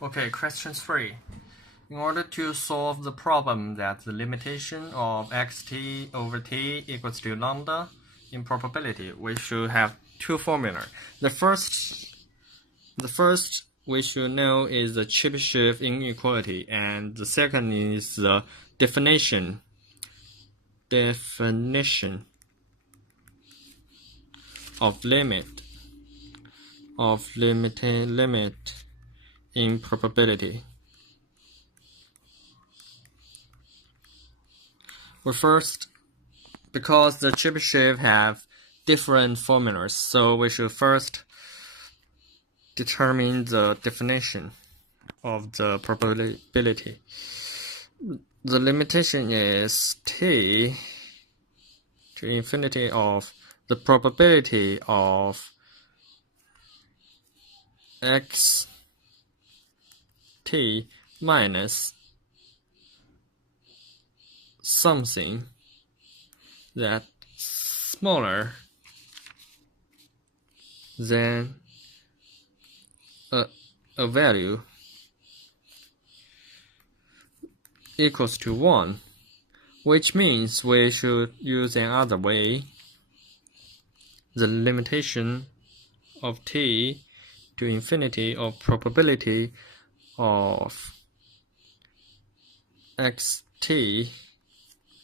Okay, question 3. In order to solve the problem that the limitation of xt over t equals to lambda in probability, we should have two formulas. The first we should know is the Chebyshev inequality, and the second is the definition of limit in probability. Well, first, because the Chebyshev have different formulas, so we should first determine the definition of the probability. The limitation is t to infinity of the probability of xt minus something that smaller than a value equals to 1, which means we should use another way. The limitation of t to infinity of probability of xt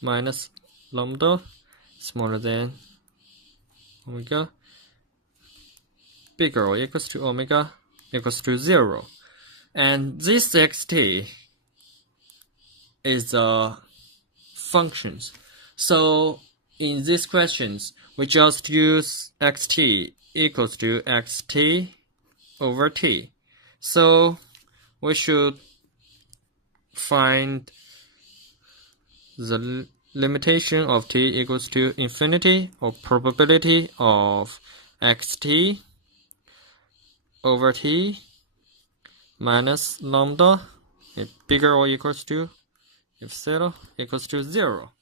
minus lambda smaller than omega bigger or equals to omega equals to 0. And this xt is the functions. So in these questions, we just use xt equals to xt over t. So we should find the limitation of t equals to infinity of probability of xt over t minus lambda if bigger or equals to if 0 equals to 0.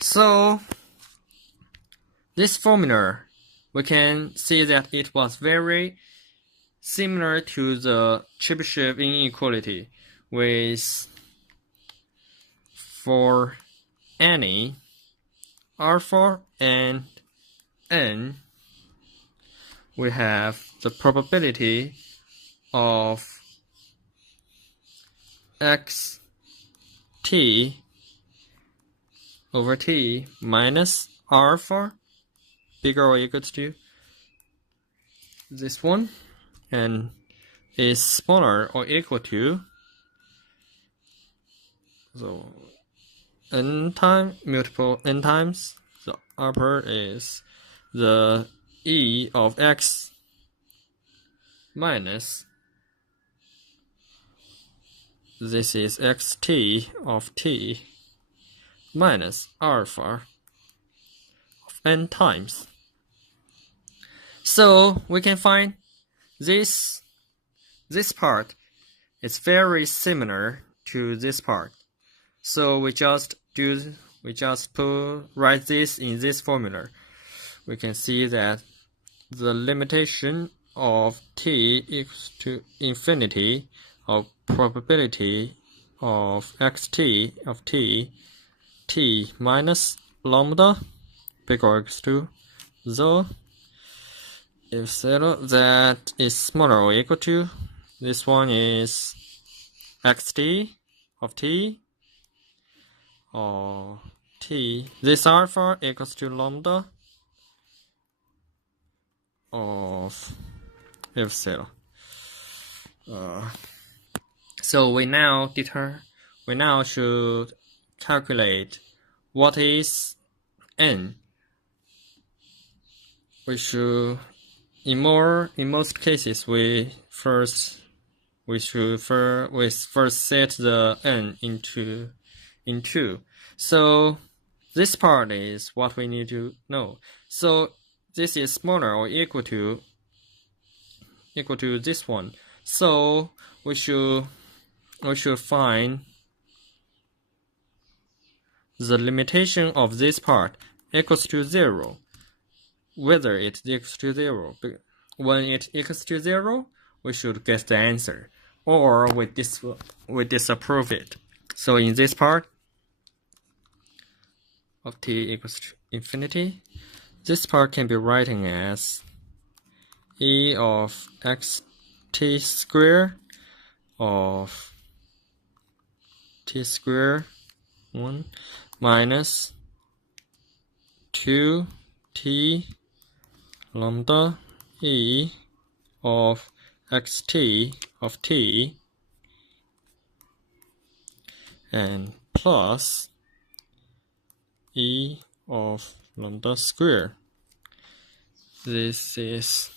So this formula, we can see that it was very similar to the Chebyshev inequality, with for any alpha and n, we have the probability of xt over t minus alpha bigger or equals to this one and is smaller or equal to so n time multiple n times the upper is the e of x minus this is xt of t minus alpha of n times. So we can find this part is very similar to this part. So we just write this in this formula. We can see that the limitation of t equals to infinity of probability of xt of t minus lambda bigger or equals to 0 if 0 that is smaller or equal to this one is xt of t or t this alpha equals to lambda of if 0. So we now should calculate what is n. We should in most cases we first set the n in 2. So this part is what we need to know. So this is smaller or equal to this one. So we should find the limitation of this part equals to 0. Whether it equals to 0. When it equals to 0, we should get the answer. or we disapprove it. So in this part of t equals to infinity, this part can be written as e of xt squared of t squared 1 minus 2t lambda e of xt of t and plus e of lambda square. This is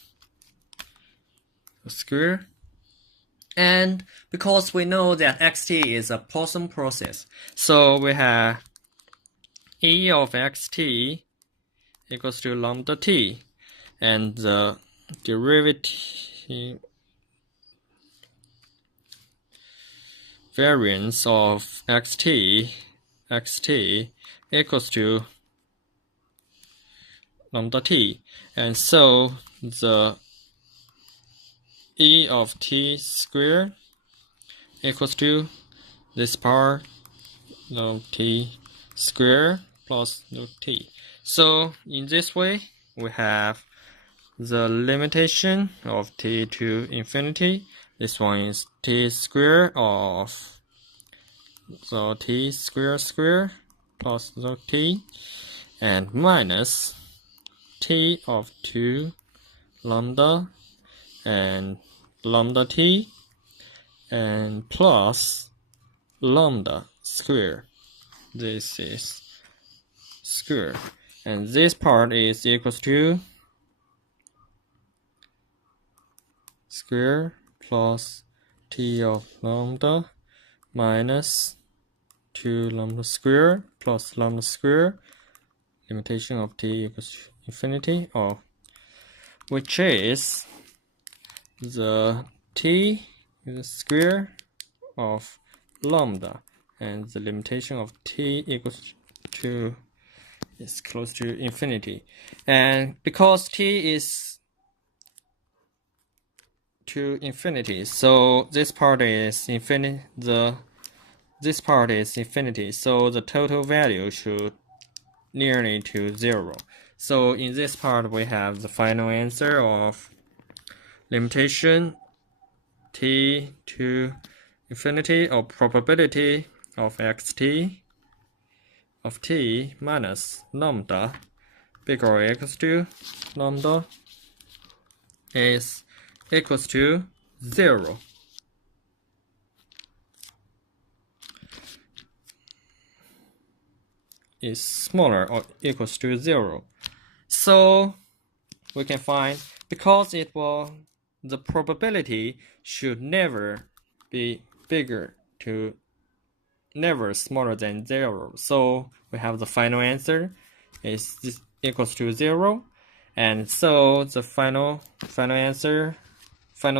a square. And because we know that xt is a Poisson process, so we have e of xt equals to lambda t, and the derivative variance of xt equals to lambda t, and so the e of t squared equals to this part log t squared plus log t. So in this way, we have the limitation of t to infinity. This one is t squared of the t squared plus log t, and minus t of 2 lambda and lambda t, and plus lambda square. This is square, and this part is equals to square plus t of lambda minus 2 lambda square plus lambda square, limitation of t equals to infinity, of which is the t is the square of lambda, and the limitation of t equals to is close to infinity. And because t is to infinity, so this part is infinity. This part is infinity, so the total value should nearly to 0. So in this part, we have the final answer of limitation t to infinity of probability of xt of t minus lambda bigger or equals to lambda is equals to 0. Is smaller or equals to 0. So we can find, because the probability should never be bigger to never smaller than 0. So we have the final answer is equals to 0, and so the final answer from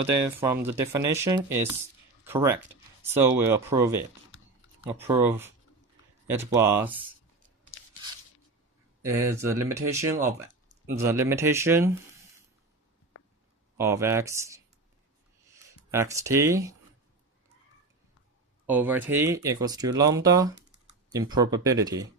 the definition is correct. So we approve it. It was is the limitation of xt over t equals to lambda in probability.